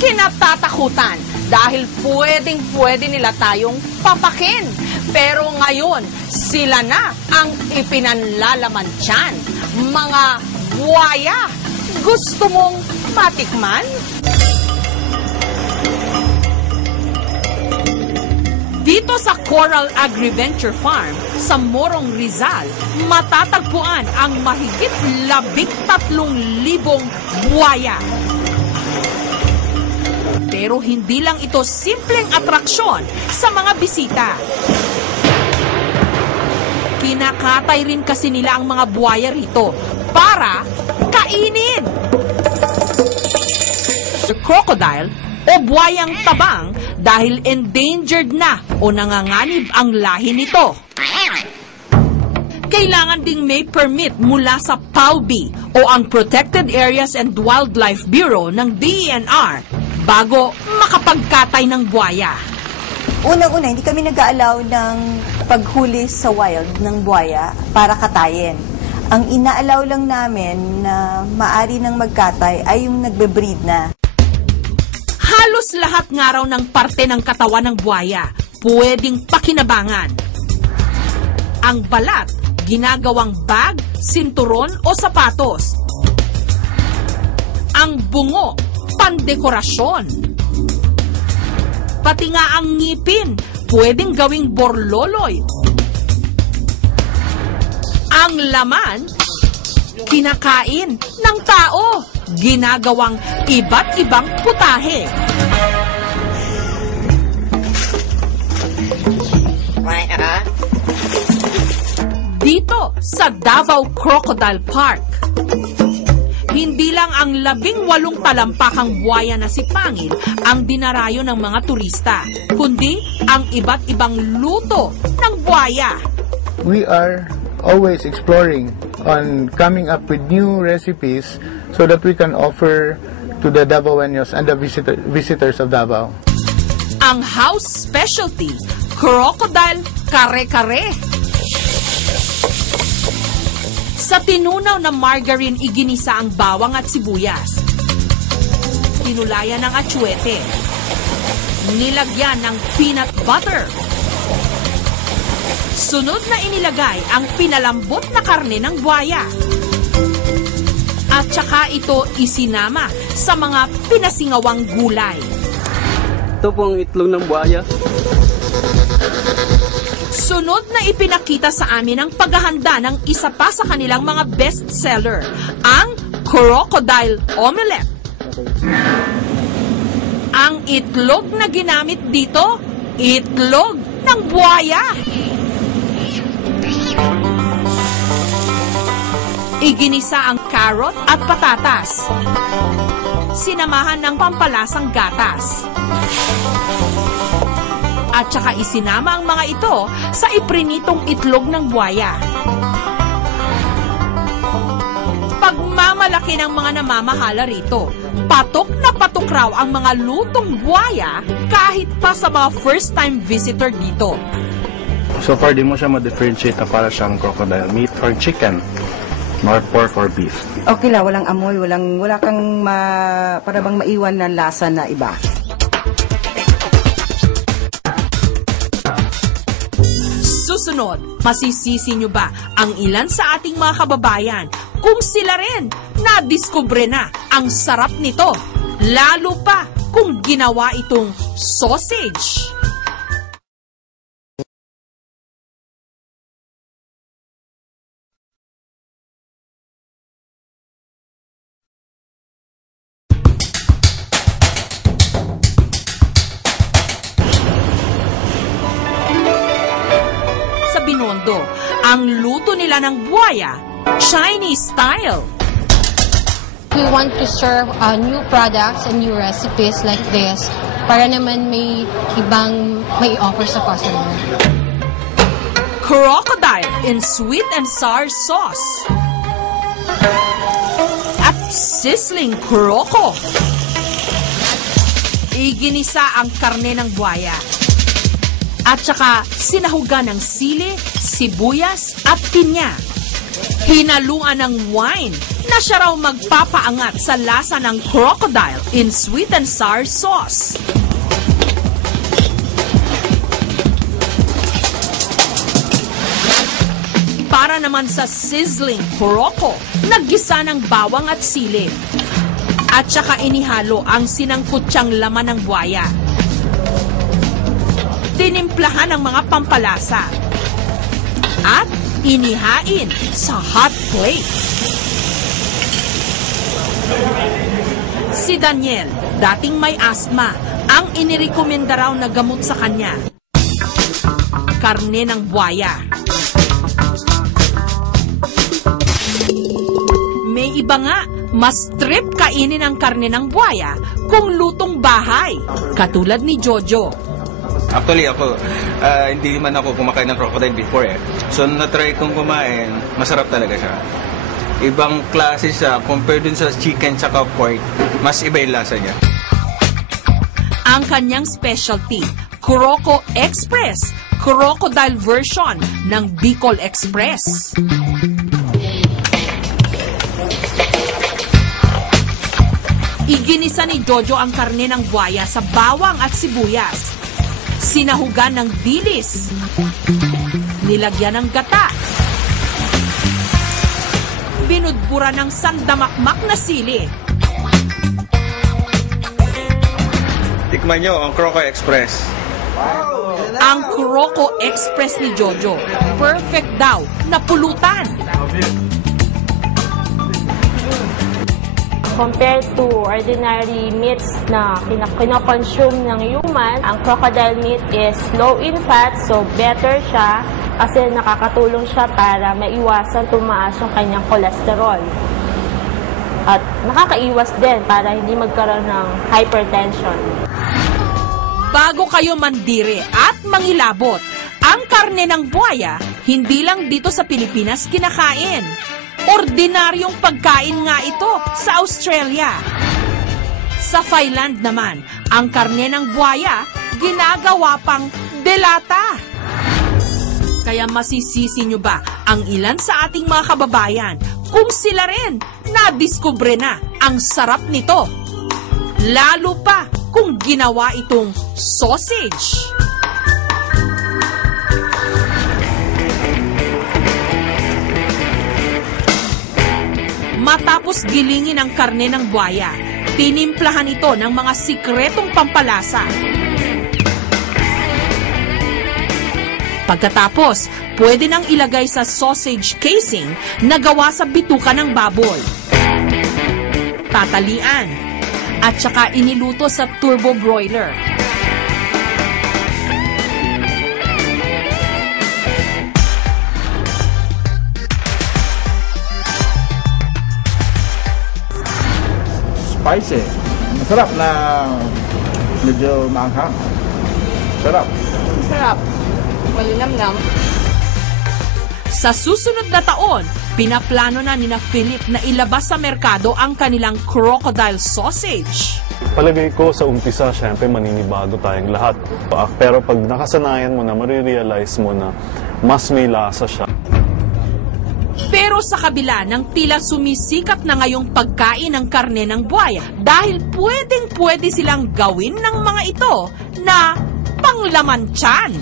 kinatatakutan dahil pwedeng-pwede nila tayong papakin. Pero ngayon, sila na ang ipinanlalaman tiyan. Mga buwaya, gusto mong matikman? Dito sa Coral Agriventure Farm sa Morong Rizal, matatagpuan ang mahigit 13,000 buwaya. Pero hindi lang ito simpleng atraksyon sa mga bisita. Kinakatay rin kasi nila ang mga buwaya rito para kainin. The crocodile o buwayang tabang dahil endangered na o nanganganib ang lahi nito. Kailangan ding may permit mula sa PAWB o ang Protected Areas and Wildlife Bureau ng DENR bago makapagkatay ng buwaya. Unang-una, hindi kami nag-aalaw ng paghuli sa wild ng buwaya para katayin. Ang inaalaw lang namin na maari ng magkatay ay yung nagbe-breed na. Halos lahat nga raw ng parte ng katawan ng buwaya pwedeng pakinabangan. Ang balat, ginagawang bag, sinturon o sapatos. Ang bungo, pandekorasyon. Pati nga ang ngipin, pwedeng gawing borloloy. Ang laman, kinakain ng tao, ginagawang iba't ibang putahe. Dito sa Davao Crocodile Park, hindi lang ang 18 talampakang buwaya na si Pangil ang dinarayo ng mga turista, kundi ang iba't ibang luto ng buwaya. We are always exploring on coming up with new recipes so that we can offer to the Davaoenos and the visitors of Davao. Ang house specialty, crocodile kare-kare. Sa tinunaw na margarine, iginisa ang bawang at sibuyas. Tinulayan ng atsuete. Nilagyan ng peanut butter. Sunod na inilagay ang pinalambot na karne ng buwaya. At saka ito isinama sa mga pinasingawang gulay. Ito po ang itlog ng buwaya. Sunod na ipinakita sa amin ang paghahanda ng isa pa sa kanilang mga bestseller, ang crocodile omelette. Ang itlog na ginamit dito, itlog ng buwaya. Iginisa ang carrot at patatas. Sinamahan ng pampalasang gatas. At saka isinama ang mga ito sa iprinitong itlog ng buwaya. Pagmamalaki ng mga namamahala rito, patok na patok raw ang mga lutong buwaya kahit pa sa mga first-time visitor dito. So far, di mo siya ma-differentiate na para siyang crocodile meat or chicken, nor pork or beef. Okay lang, walang amoy, wala kang para bang maiwan na lasa na iba. Susunod, masisisi nyo ba ang ilan sa ating mga kababayan kung sila rin nadiskubre na ang sarap nito, lalo pa kung ginawa itong sausage? Binondo, ang luto nila ng buwaya, Chinese style. We want to serve new products and new recipes like this para naman may ibang may offer sa customer. Crocodile in sweet and sour sauce. At sizzling croco. Iginisa ang karne ng buwaya. At saka sinahugan ng sili, sibuyas at pinya. Hinaluan ng wine na siya raw magpapaangat sa lasa ng crocodile in sweet and sour sauce. Para naman sa sizzling kuroko, naggisa ng bawang at sili. At saka inihalo ang sinangkutsang laman ng buwaya. Tinimplahan ng mga pampalasa. At inihain sa hot plate. Si Daniel, dating may asthma, ang inirekomenda raw na gamot sa kanya. Karne ng buwaya. May iba nga, mas trip kainin ang karne ng buwaya kung lutong bahay, katulad ni Jojo. Actually ako, hindi man ako kumakain ng crocodile before eh. So na-try kong kumain, masarap talaga siya. Ibang klase siya compared dun sa chicken tsaka pork, mas iba yung lasa niya. Ang kanyang specialty, Croco Express, crocodile version ng Bicol Express. Iginisa ni Jojo ang karne ng buwaya sa bawang at sibuyas. Sinahugan ng dilis. Nilagyan ng gata. Binudbura ng sandamakmak na sili. Tikman nyo ang Croco Express. Ang Croco Express ni Jojo, perfect daw na pulutan. Compared to ordinary meats na kinoconsume ng human, ang crocodile meat is low in fat, so better siya kasi nakakatulong siya para maiwasan tumaas yung kanyang cholesterol. At nakakaiwas din para hindi magkaroon ng hypertension. Bago kayo mandire at mangilabot, ang karne ng buwaya hindi lang dito sa Pilipinas kinakain. Ordinaryong pagkain nga ito sa Australia. Sa Thailand naman, ang karne ng buwaya ginagawa pang delata. Kaya masisisi nyo ba ang ilan sa ating mga kababayan kung sila rin nadiskubre na ang sarap nito? Lalo pa kung ginawa itong sausage. Matapos gilingin ang karne ng buwaya, tinimplahan ito ng mga sikretong pampalasa. Pagkatapos, pwede nang ilagay sa sausage casing na gawa sa bituka ng baboy. Tatalian at saka iniluto sa turbo broiler. Spicy. Masarap na medyo maanghang. Sarap. Sarap. Malinamnam. Sa susunod na taon, pinaplano na ni Philip na ilabas sa merkado ang kanilang crocodile sausage. Palagay ko sa umpisa, syempre maninibago tayong lahat. Pero pag nakasanayan mo na, marirealize mo na mas may lasa siya. Pero sa kabila ng tila sumisikat na ngayong pagkain ng karne ng buwaya dahil pwedeng-pwede silang gawin ng mga ito na panglaman tiyan.